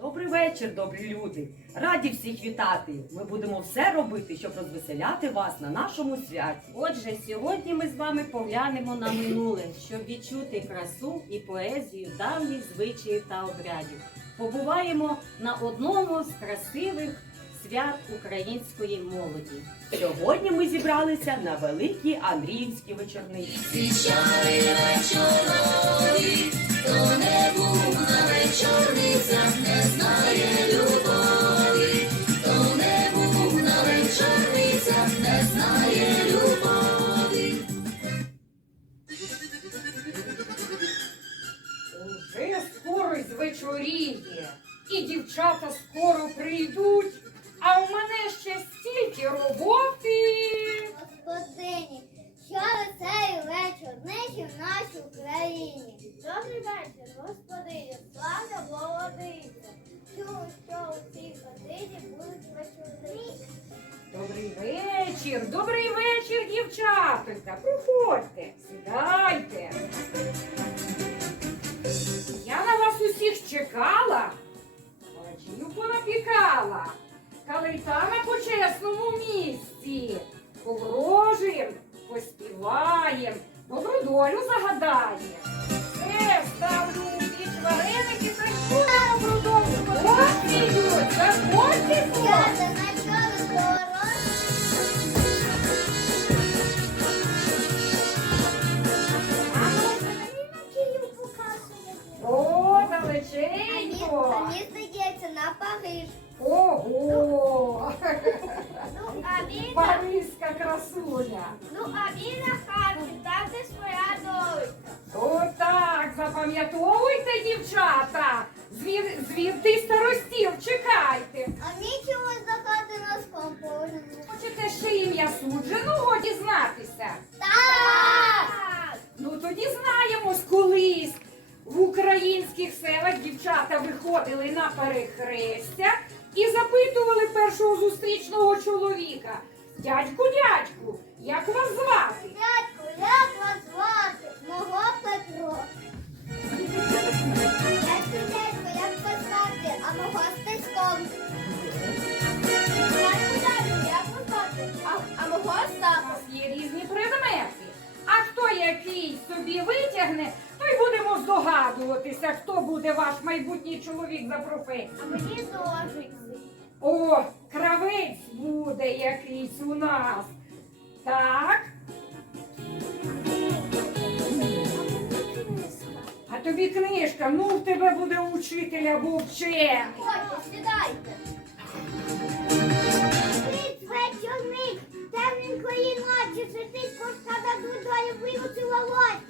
Добрий вечір, добрі люди! Раді всіх вітати! Ми будемо все робити, щоб розвеселяти вас на нашому святі. Отже, сьогодні ми з вами поглянемо на минуле, щоб відчути красу і поезію давніх звичаїв та обрядів. Побуваємо на одному з красивих свят української молоді. Сьогодні ми зібралися на великі Андріївські вечорниці. Вічари вечорові, хто не був на вечорницях, звечоріє, і дівчата скоро прийдуть, а у мене ще стільки роботи. Господині, що веселий вечір нижче в нашій Україні. Добрий вечір, господині, слава Володиця. Чую, що у цій годині будуть вечорниці. Добрий вечір, добрий вечір, дівчатонька. Проходьте, сідайте. Усіх чекала, бачію понапікала. Калита на почесному місці. Погрожуєм, поспіваєм, добру долю загадаєм. Він, Паризька красуня. ну, а він на хаті, там де своя доля. Отак, запам'ятовуйте, дівчата. Звір, звірти старостів, чекайте. А мені чомусь до хати носком повернути. Хочете ще ім'я судженого дізнатися? Так! Ну тоді знаємо, колись в українських селах дівчата виходили на перехрестя і запитували першого зустрічного чоловіка. Дядьку, дядьку, як вас звати? Дядьку, як вас звати? Мого Петро. Дядьку, дядьку, як вас звати? А мого Стецьком. Дядьку, дядьку, як вас звати? А, а мого У Остапом. нас є різні предмети. А хто який собі витягне, здогадуватися, хто буде ваш майбутній чоловік за професією. А мені зожик. О, кравець буде якийсь у нас. Так. А тобі книжка, ну в тебе буде учитель або вчений. Ходьте, сідайте. Світ вечорник, темненької ночі, світить кошка на дудою, винути володь.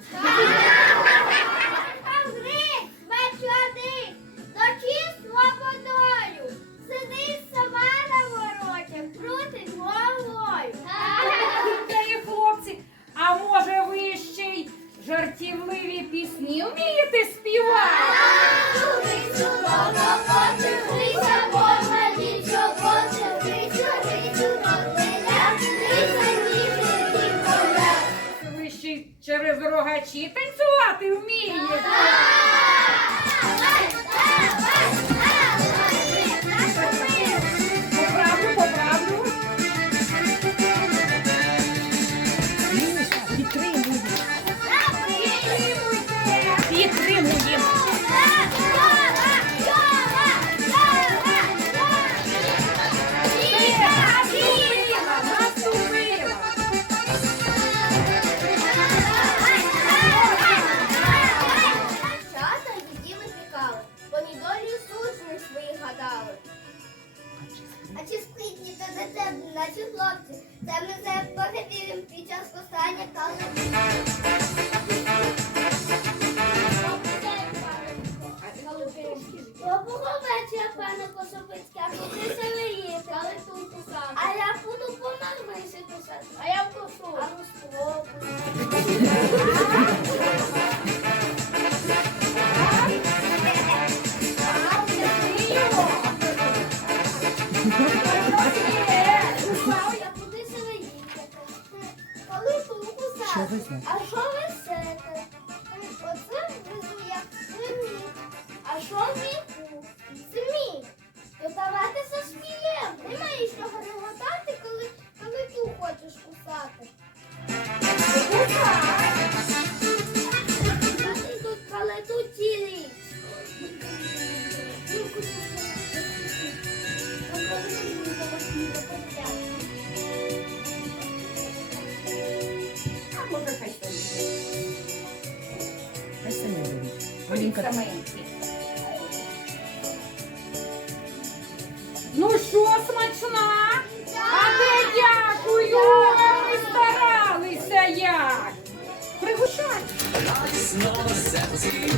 Рогачі танцювати вмієте? А чи спритні та дотепні наші хлопці? Це ми це перевіримо під час костання калини. Доброго вечора, пане Косовицьке, а куди це ви їхали тут писати? А я буду по нарвиси. А я в кошу. А ну спробуй. Тут писати? Полінка. Ну що, смачна? А де дякую? Ви старалися як? Пригощай. Щасливі